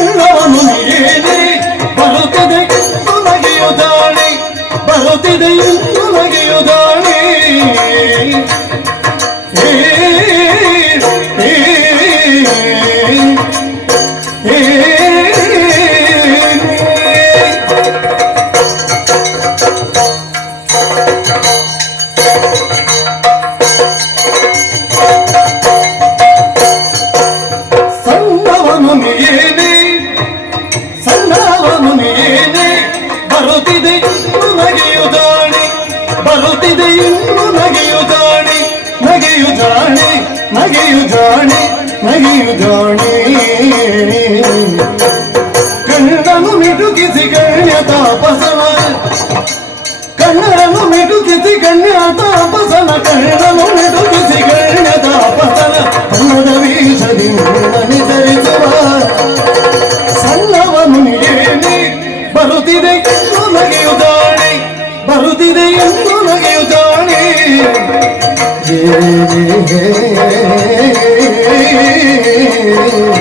ಎಲ್ಲವನ್ನು ನೀಡಿ. ಬರುತ್ತದೆ ನಮಗೆಯು ದಾಳಿ ಬರುತ್ತಿದೆ ನಗೆಯು ಜಾಣೆ ನಗೆಯು ಜಾಣೆ ನಗೆಯು ಜಾಣೆ ಕಣ್ಣನು ಮಿಟುಕಿಸಿ ಗಣ್ಯ ತಾಪಸನ ಕಣ್ಣನು ಮಿಟುಕಿಸಿ ಗಣ್ಯ ತಾಪಸನ ಕಣ್ಣನು ಮಿಟುಕಿಸಿ ಗಣ್ಯ ತಾಪಸನ ಕನ್ನಡ ವೀಸದಿ ನಿಧರಿಸುವ ಸಣ್ಣವನು ಏನಿ ಬರುತ್ತಿದೆ ಎಂದು ನಗೆಯುತ್ತಾಳೆ ಬರುತ್ತಿದೆ ಎಂದು ನಗೆಯುತ್ತಾಳೆ hey hey hey